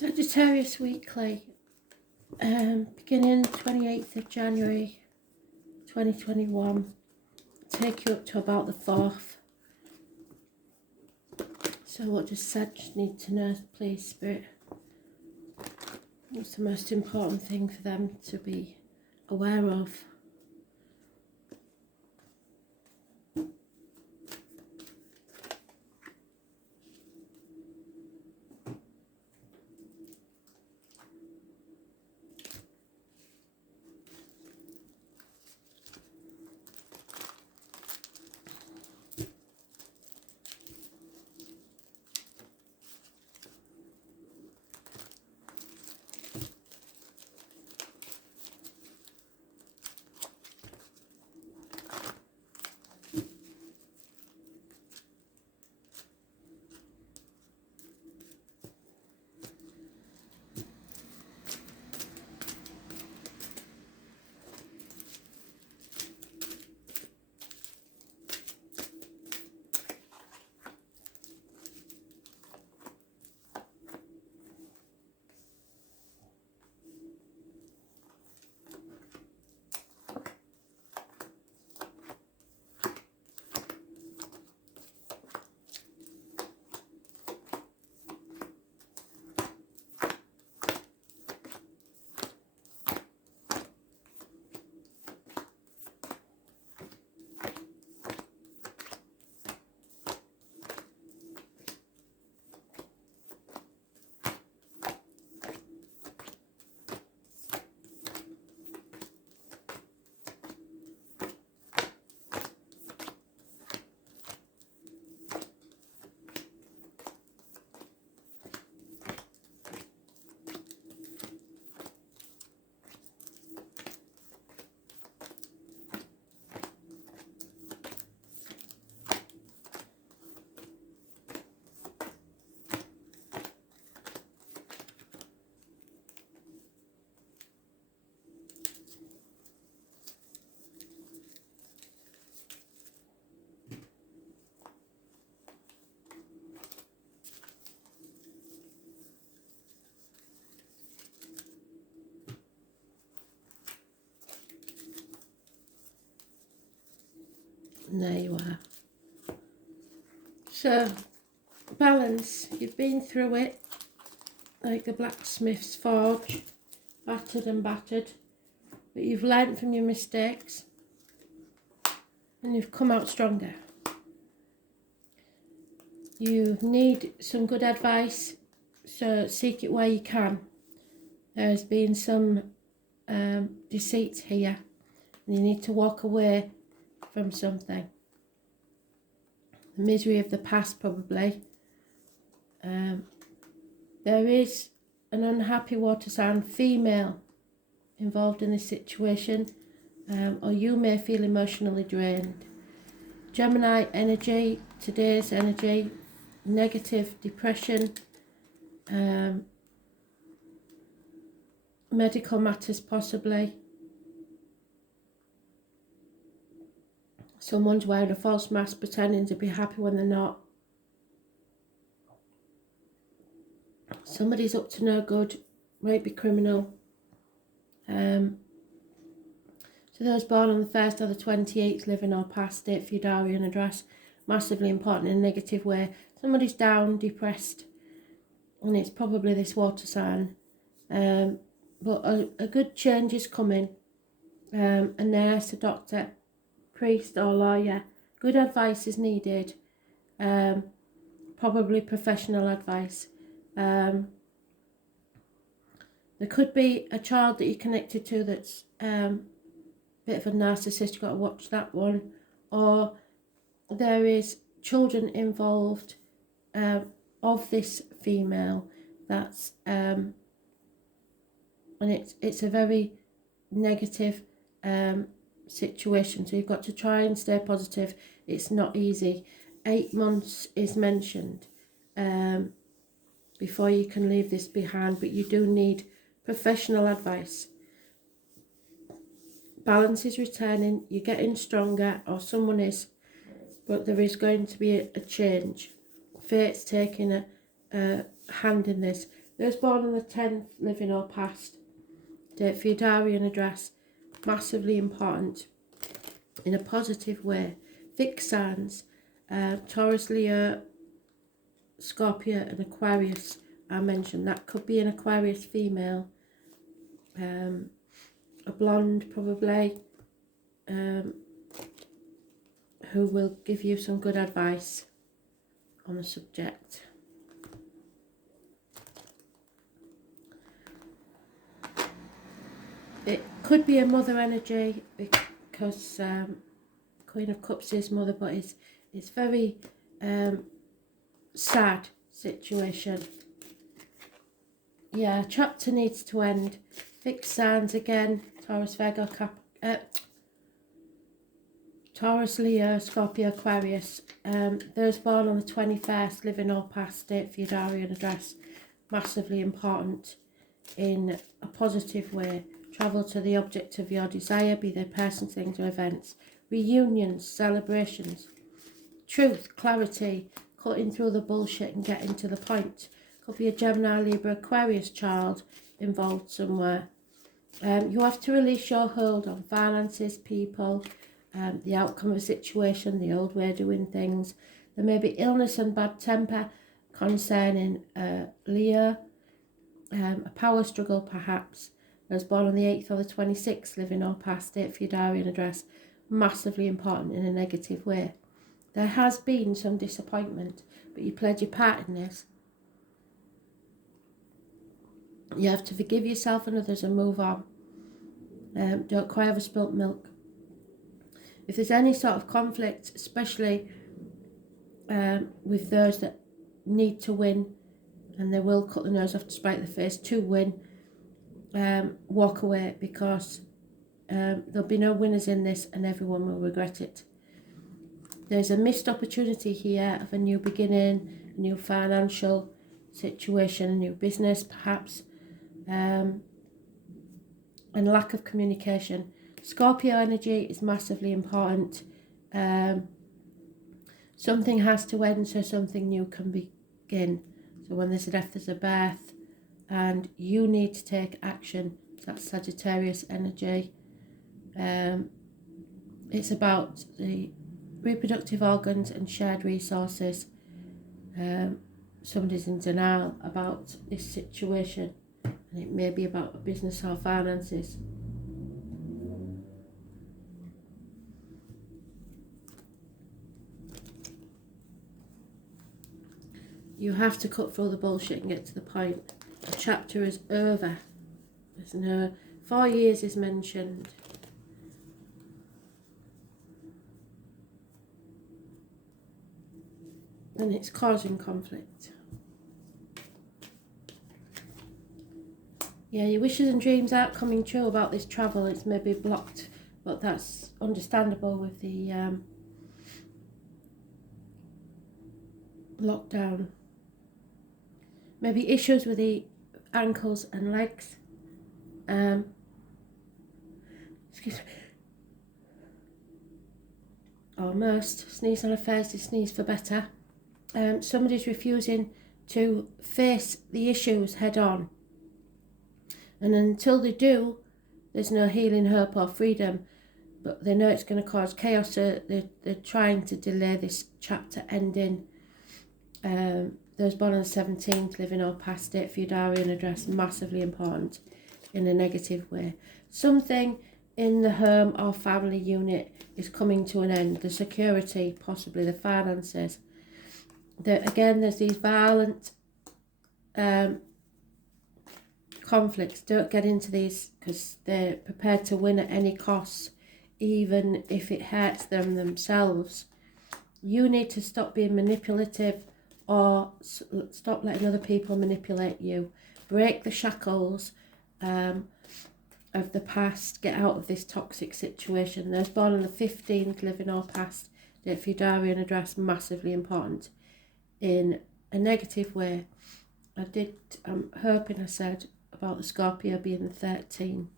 Sagittarius weekly, beginning 28th of January 2021, take you up to about the 4th. So what does Sag need to know, please, Spirit? What's the most important thing for them to be aware of? And there you are. So, balance. You've been through it like a blacksmith's forge, battered and battered, but you've learnt from your mistakes and you've come out stronger. You need some good advice, so seek it where you can. There's been some deceit here and you need to walk away from something. The misery of the past, probably. There is an unhappy water sign female involved in this situation, or you may feel emotionally drained. Gemini energy, today's energy, negative, depression, medical matters possibly. Someone's wearing a false mask, pretending to be happy when they're not. Somebody's up to no good, might be criminal. So those born on the 1st or the 28th, living or past date for your diary and address, massively important in a negative way. Somebody's down, depressed, and it's probably this water sign. But a good change is coming. A nurse, a doctor, priest or lawyer. Good advice is needed. Probably professional advice. There could be a child that you're connected to that's a bit of a narcissist. You've got to watch that one. Or there is children involved of this female that's and it's a very negative situation, so you've got to try and stay positive. It's not easy. 8 months is mentioned before you can leave this behind, but you do need professional advice. Balance is returning, you're getting stronger, or someone is, but there is going to be a change. Fate's taking a hand in this. Those born on the 10th, living or past. Date for your diary and address. Massively important in a positive way. Fixed signs. Taurus, Leo, Scorpio and Aquarius I mentioned. That could be an Aquarius female. A blonde probably. Who will give you some good advice on the subject. It could be a mother energy because Queen of Cups is mother, but it's very sad situation. Yeah, chapter needs to end. Fixed signs again. Taurus, Virgo, Taurus, Leo, Scorpio, Aquarius. Those born on the 21st, living or past. Date for your diary and address. Massively important in a positive way. Travel to the object of your desire, be they persons, things or events. Reunions, celebrations. Truth, clarity, cutting through the bullshit and getting to the point. Could be a Gemini, Libra, Aquarius child involved somewhere. You have to release your hold on finances, people, the outcome of a situation, the old way of doing things. There may be illness and bad temper concerning Leo, a power struggle perhaps. Those born on the 8th or the 26th, living or past. Date for your diary and address. Massively important in a negative way. There has been some disappointment, but you played your part in this. You have to forgive yourself and others and move on. Don't cry over spilt milk. If there's any sort of conflict, especially with those that need to win, and they will cut the nose off to spite the face to win, walk away, because there'll be no winners in this and everyone will regret it. There's a missed opportunity here of a new beginning, a new financial situation, a new business perhaps, and lack of communication. Scorpio energy is massively important. Something has to end so something new can begin. So when there's a death, there's a birth, and you need to take action. So that's Sagittarius energy. It's about the reproductive organs and shared resources. Somebody's in denial about this situation, and it may be about a business or finances. You have to cut through the bullshit and get to the point. The chapter is over. There's no 4 years is mentioned. And it's causing conflict. Yeah, your wishes and dreams aren't coming true about this travel. It's maybe blocked, but that's understandable with the lockdown. Maybe issues with the ankles and legs. Excuse me. Almost. Sneeze on a Thursday, sneeze for better. Somebody's refusing to face the issues head on. And until they do, there's no healing, hope or freedom. But they know it's going to cause chaos, so they're trying to delay this chapter ending. Those born on the 17th, living or past. Date for your diary and address. Massively important in a negative way. Something in the home or family unit is coming to an end. The security, possibly the finances. Again, there's these violent conflicts. Don't get into these because they're prepared to win at any cost, even if it hurts them themselves. You need to stop being manipulative, or stop letting other people manipulate you. Break the shackles of the past. Get out of this toxic situation. Those born on the 15th, living or past. Date for your diary and address. Massively important in a negative way. I'm hoping I said about the Scorpio being the 13th.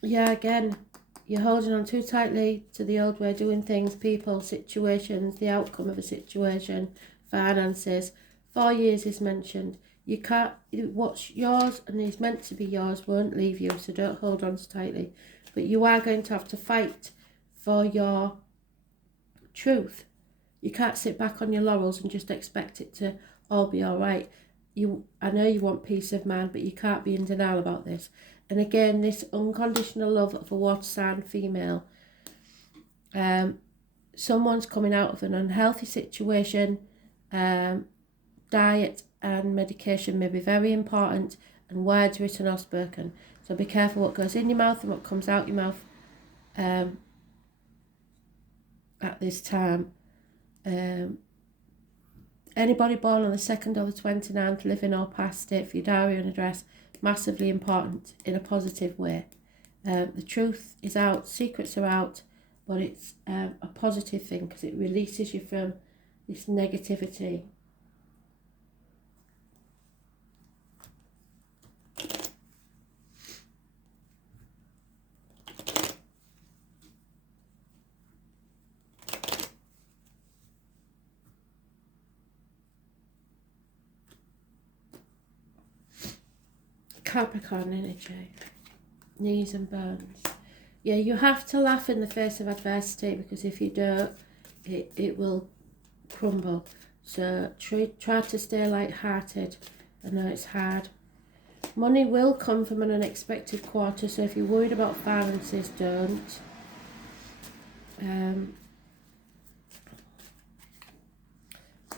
Yeah, again, You're holding on too tightly to the old way of doing things, people, situations, the outcome of a situation, finances. 4 years is mentioned. You can't, what's yours and is meant to be yours won't leave you, so don't hold on so tightly. But you are going to have to fight for your truth. You can't sit back on your laurels and just expect it to all be all right. I know you want peace of mind, but you can't be in denial about this. And again, this unconditional love of a water sign female. Someone's coming out of an unhealthy situation. Diet and medication may be very important, and words written or spoken. So be careful what goes in your mouth and what comes out your mouth at this time. Anybody born on the 2nd or the 29th, living or past it, for your diary and address, massively important in a positive way. The truth is out, secrets are out, but it's a positive thing because it releases you from this negativity. Capricorn energy, knees and bones. Yeah, you have to laugh in the face of adversity, because if you don't, it will crumble. So try to stay light-hearted. I know it's hard. Money will come from an unexpected quarter, so if you're worried about finances, don't.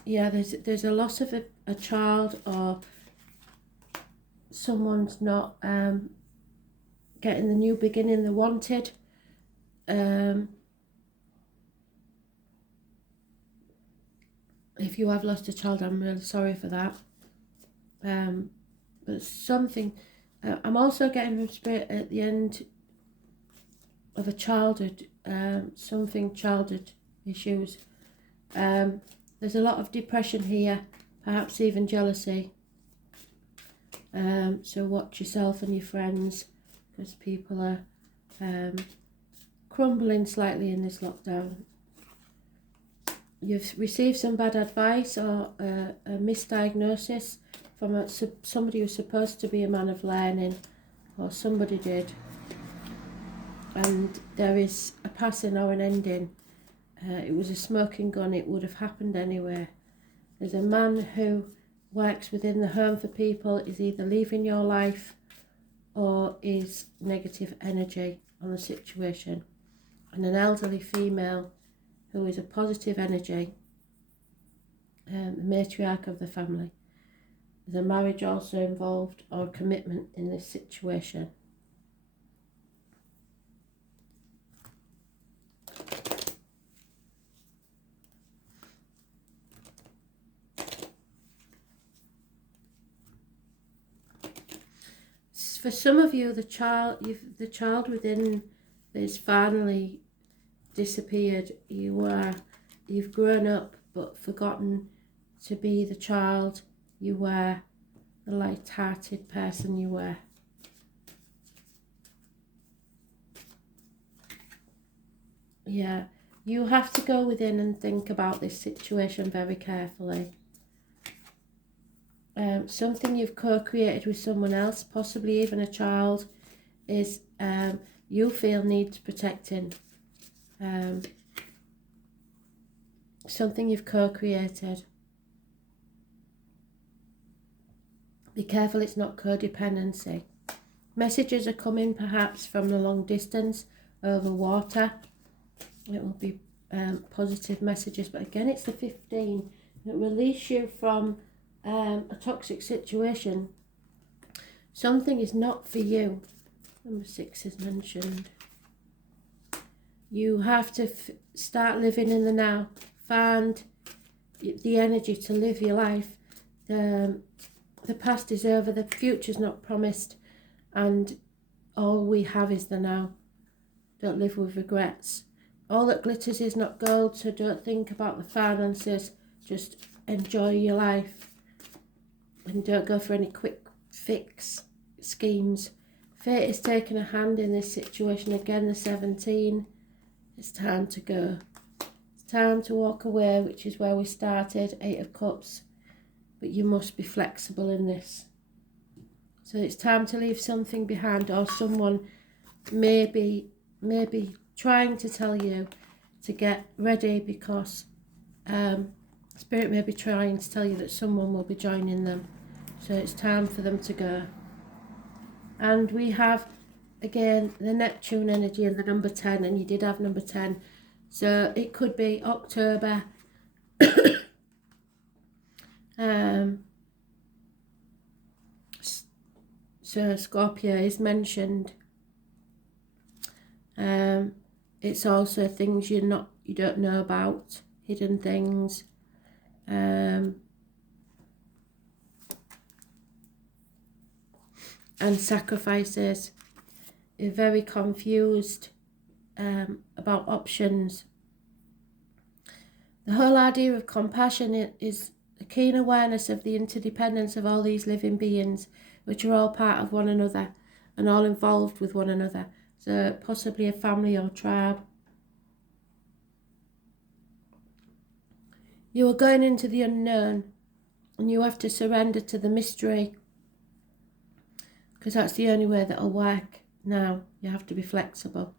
Yeah, there's a loss of a child, or someone's not getting the new beginning they wanted. If you have lost a child, I'm really sorry for that. But something, I'm also getting from spirit at the end of a childhood, something childhood issues. There's a lot of depression here, perhaps even jealousy. So watch yourself and your friends, because people are crumbling slightly in this lockdown. You've received some bad advice or a misdiagnosis from somebody who's supposed to be a man of learning, or somebody did. And there is a passing or an ending. It was a smoking gun, it would have happened anyway. There's a man who works within the home for people, is either leaving your life or is negative energy on the situation. And an elderly female who is a positive energy, the matriarch of the family. There's a marriage also involved, or a commitment in this situation. For some of you, the child within is finally disappeared. You've grown up but forgotten to be the child you were, the light-hearted person you were. Yeah, you have to go within and think about this situation very carefully. Something you've co-created with someone else, possibly even a child, is you feel needs protecting. Something you've co-created. Be careful it's not codependency. Messages are coming perhaps from the long distance over water. It will be positive messages, but again it's the 15. It will release you from a toxic situation. Something is not for you. Number 6 is mentioned. You have to start living in the now. Find the energy to live your life. The past is over, the future's not promised, and all we have is the now. Don't live with regrets. All that glitters is not gold, so don't think about the finances. Just enjoy your life. And don't go for any quick fix schemes. Fate is taking a hand in this situation again, the 17. It's time to go. It's time to walk away, which is where we started, 8 of Cups. But you must be flexible in this. So it's time to leave something behind, or someone may be trying to tell you to get ready, because Spirit may be trying to tell you that someone will be joining them. So it's time for them to go. And we have, again, the Neptune energy and the number 10, and you did have number 10. So it could be October. So Scorpio is mentioned. It's also things you don't know about, hidden things. And sacrifices. You're very confused about options. The whole idea of compassion is a keen awareness of the interdependence of all these living beings, which are all part of one another and all involved with one another. So possibly a family or tribe. You are going into the unknown, and you have to surrender to the mystery, because that's the only way that'll work now. You have to be flexible.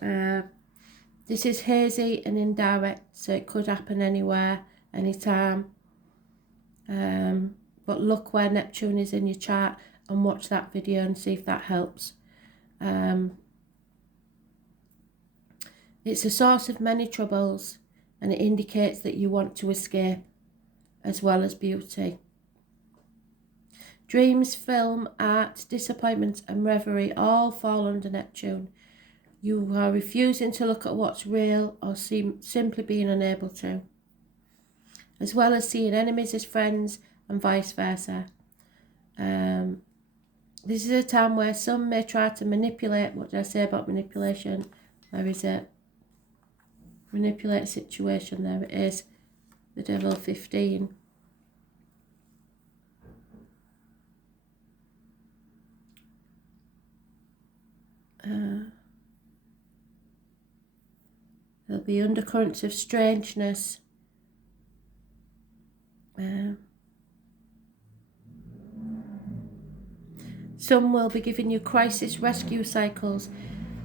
This is hazy and indirect, so it could happen anywhere, anytime. But look where Neptune is in your chart and watch that video and see if that helps. It's a source of many troubles, and it indicates that you want to escape as well as beauty. Dreams, film, art, disappointment and reverie all fall under Neptune. You are refusing to look at what's real, or simply being unable to, as well as seeing enemies as friends and vice versa. This is a time where some may try to manipulate. What did I say about manipulation? Where is it? Manipulate a situation. There it is. The Devil 15. There'll be undercurrents of strangeness. Some will be giving you crisis rescue cycles,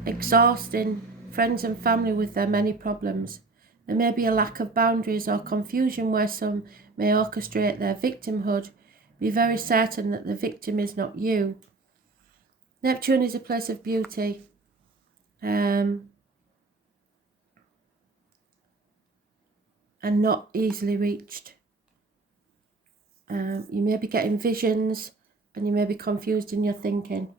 exhausting friends and family with their many problems. There may be a lack of boundaries or confusion where some may orchestrate their victimhood. Be very certain that the victim is not you. Neptune is a place of beauty. And not easily reached. You may be getting visions, and you may be confused in your thinking.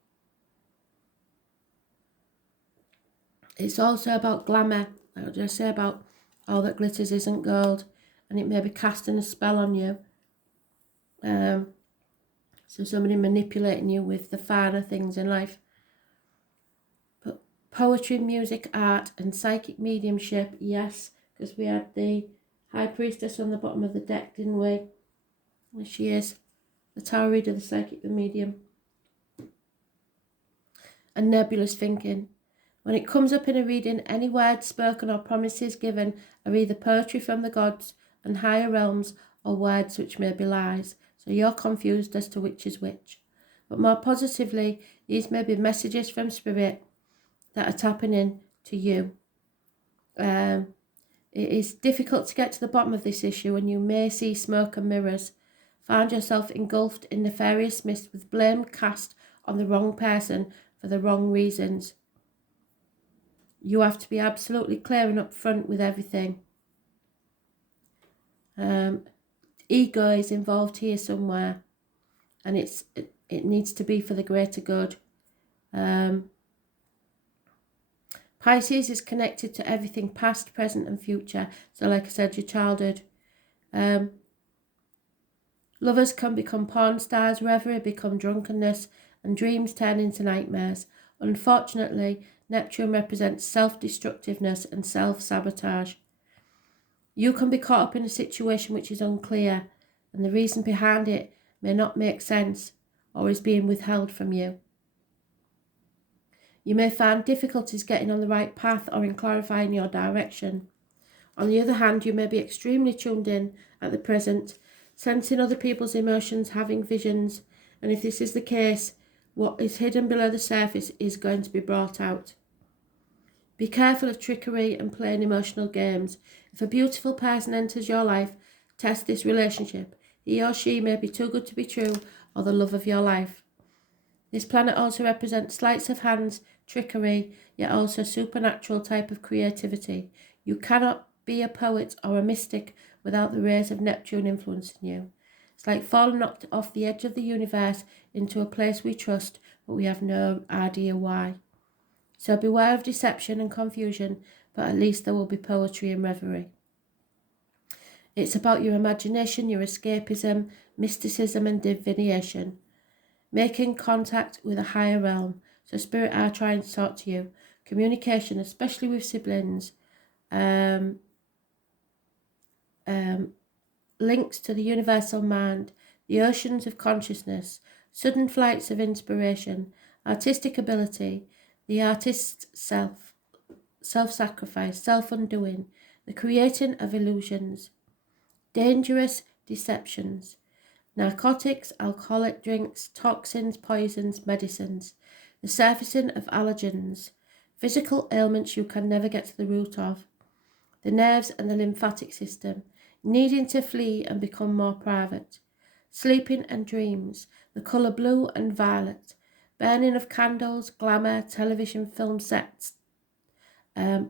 It's also about glamour. Like I say about all that glitters isn't gold, and it may be casting a spell on you. So somebody manipulating you with the finer things in life. But poetry, music, art and psychic mediumship, yes, because we had the High Priestess on the bottom of the deck, didn't we? There she is. The Tarot Reader, the Psychic, the Medium. And nebulous thinking. When it comes up in a reading, any words spoken or promises given are either poetry from the gods and higher realms, or words which may be lies. So you're confused as to which is which. But more positively, these may be messages from Spirit that are tapping in to you. It is difficult to get to the bottom of this issue, and you may see smoke and mirrors. Find yourself engulfed in nefarious mist with blame cast on the wrong person for the wrong reasons. You have to be absolutely clear and upfront with everything. Ego is involved here somewhere, and it needs to be for the greater good. Pisces is connected to everything past, present and future. So like I said, your childhood. Lovers can become porn stars, reverie become drunkenness, and dreams turn into nightmares. Unfortunately, Neptune represents self-destructiveness and self-sabotage. You can be caught up in a situation which is unclear, and the reason behind it may not make sense or is being withheld from you. You may find difficulties getting on the right path or in clarifying your direction. On the other hand, you may be extremely tuned in at the present, sensing other people's emotions, having visions, and if this is the case, what is hidden below the surface is going to be brought out. Be careful of trickery and playing emotional games. If a beautiful person enters your life, test this relationship. He or she may be too good to be true or the love of your life. This planet also represents sleights of hands, trickery, yet also supernatural type of creativity. You cannot be a poet or a mystic without the rays of Neptune influencing you. It's like falling off the edge of the universe into a place we trust, but we have no idea why. So beware of deception and confusion, but at least there will be poetry and reverie. It's about your imagination, your escapism, mysticism and divination. Making contact with a higher realm. So spirit are trying to talk to you. Communication, especially with siblings. Links to the universal mind. The oceans of consciousness. Sudden flights of inspiration. Artistic ability. The artist's self. Self-sacrifice. Self-undoing. The creating of illusions. Dangerous deceptions. Narcotics, alcoholic drinks, toxins, poisons, medicines, the surfacing of allergens, physical ailments you can never get to the root of, the nerves and the lymphatic system, needing to flee and become more private, sleeping and dreams, the colour blue and violet, burning of candles, glamour, television, film sets,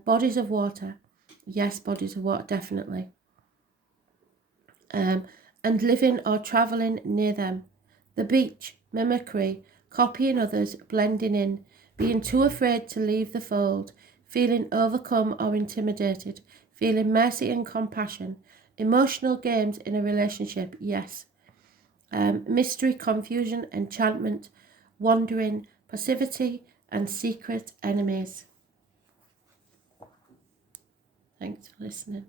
bodies of water, yes, bodies of water, definitely. And living or travelling near them. The beach, mimicry, copying others, blending in, being too afraid to leave the fold, feeling overcome or intimidated, feeling mercy and compassion, emotional games in a relationship, yes. Mystery, confusion, enchantment, wandering, passivity, and secret enemies. Thanks for listening.